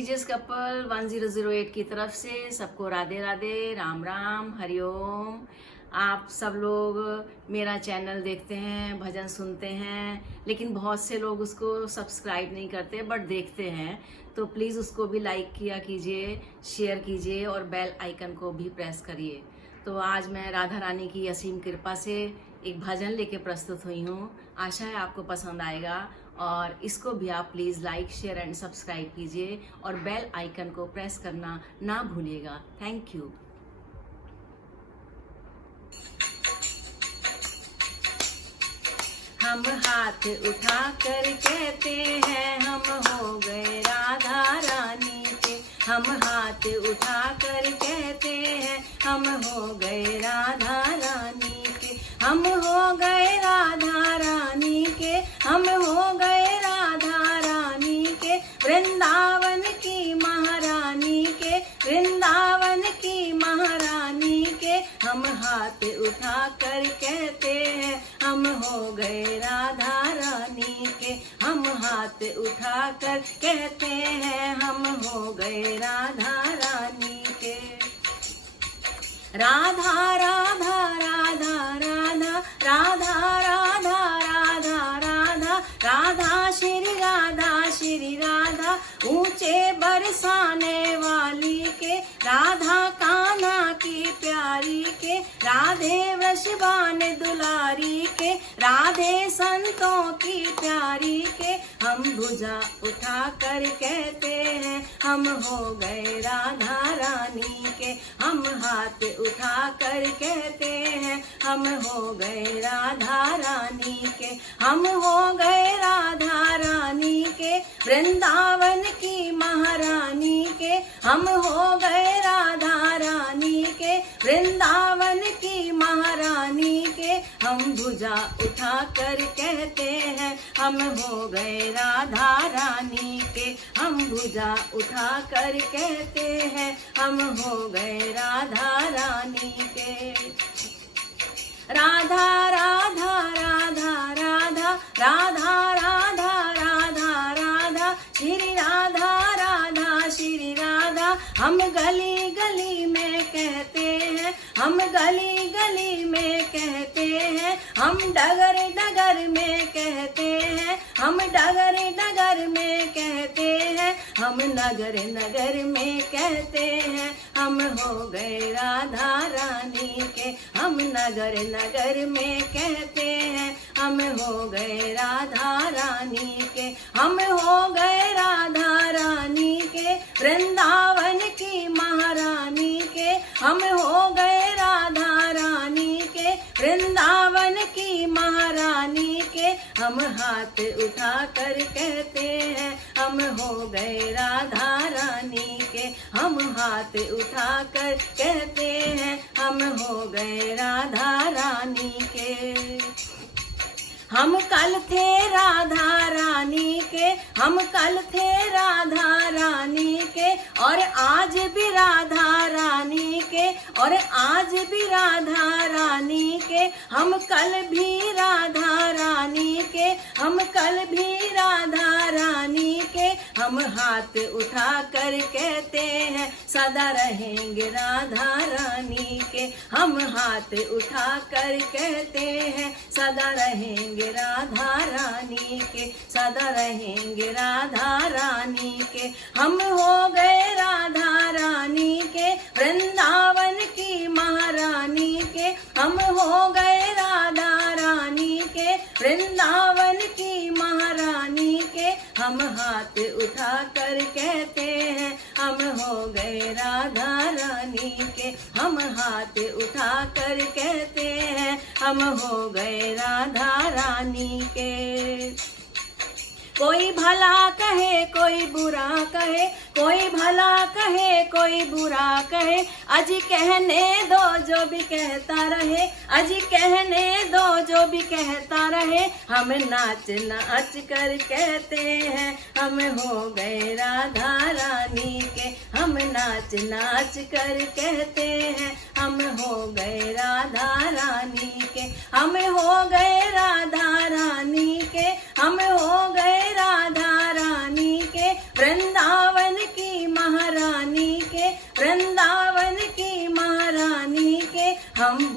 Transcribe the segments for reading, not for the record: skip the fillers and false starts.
DJs couple 1008 की तरफ से सबको राधे राधे, राम राम, हरिओम। आप सब लोग मेरा चैनल देखते हैं, भजन सुनते हैं, लेकिन बहुत से लोग उसको सब्सक्राइब नहीं करते बट देखते हैं। तो प्लीज़ उसको भी लाइक किया कीजिए, शेयर कीजिए और बेल आइकन को भी प्रेस करिए। तो आज मैं राधा रानी की असीम कृपा से एक भजन लेके प्रस्तुत हुई हूँ। आशा है आपको पसंद आएगा और इसको भी आप please like, share and subscribe कीजिए और बेल आइकन को प्रेस करना ना भूलिएगा। Thank you. हम हाथ उठा कर कहते हैं हम हो गए राधा रानी के। हम हाथ उठा कर कहते हैं हम हो गए राधा रानी के। हम हो गए राधा रानी के। हम हो गए राधा रानी के। वृंदावन की महारानी के। वृंदावन की महारानी के। हम हाथ उठा कर कहते हैं हम हो गए राधा रानी के। हम हाथ उठा कर कहते हैं हम हो गए राधा रानी के। राधा राधा राधा राधा राधा राधा राधा राधा राधा श्री राधा ऊंचे बरसाने वाली के। राधा कान्हा की प्यारी के। राधे वृषभान दुलारी के। राधे संतों की प्यारी के। हम भुजा उठा कर कहते हैं हम हो गए राधा रानी के। हम हाथ उठा कर कहते हैं हम हो गए राधा रानी के। हम हो गए राधा रानी के। वृंदावन की महारानी के। हम हो गए राधा रानी के। वृंदावन की महारानी के। हम भुजा उठा कर कहते हैं हम हो गए राधा रानी के। हम भुजा उठा कर कहते हैं हम हो गए राधा रानी के। राधा राधा राधा राधा राधा राधा राधा राधा श्री राधा श्री राधा। हम गली गली में कहते हैं। हम गली गली में कहते हैं। हम डगर डगर में कहते हैं। हम डगर डगर में कहते हैं। हम नगर नगर में कहते हैं हम हो गए राधा रानी के। हम नगर नगर में कहते हैं हम हो गए राधा रानी के। हम हो गए राधा रानी के। वृंदावन की महारानी के। हम हो गए राधा रानी के। वृंदावन की महारानी के। हम हाथ उठा कर कहते हैं हम हो गए राधा रानी के। हम हाथ उठा कर कहते हैं हम हो गए राधा रानी के। हम कल थे राधा रानी के। हम कल थे राधा रानी के और आज भी राधा रानी के। और आज भी राधा रानी के। हम कल भी राधा रानी के। हम कल भी राधा रानी के। हम हाथ उठा कर कहते हैं सदा रहेंगे राधा रानी के। हम हाथ उठा कर कहते हैं सदा रहेंगे राधा रानी के। सदा रहेंगे राधा रानी के। हम हो गए राधा रानी के। वृंदावन की महारानी के। हम हो गए राधा रानी के। वृंदावन की महारानी के। हम हाथ उठा कर कहते हैं हम हो गए राधा रानी के। हम हाथ उठा कर कहते हैं हम हो गए राधा रानी के। कोई भला कहे कोई बुरा कहे। कोई भला कहे कोई बुरा कहे। अजी कहने दो जो भी कहता रहे। अजी कहने दो जो भी कहता रहे। हम नाच नाच कर कहते हैं हम हो गए राधा रानी के। हम नाच नाच कर कहते हैं हम हो गए राधा रानी के। हम हो गए राधा रानी के। हम हो गए राधा रानी के। वृंदावन की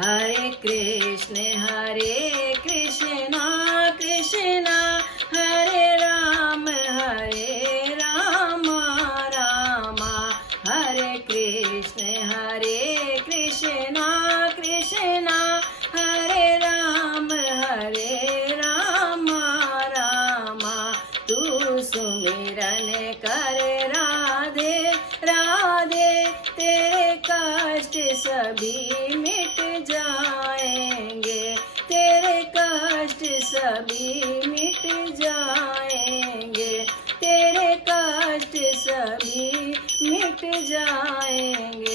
हरे कृष्ण कृष्ण हरे राम राम हरे कृष्ण कृष्ण हरे राम राम तू सुमिरन कर राधे राधे तेरे कष्ट सभी मिट जाएंगे तेरे कष्ट सभी मिट जाएंगे तेरे कष्ट सभी मिट जाएंगे।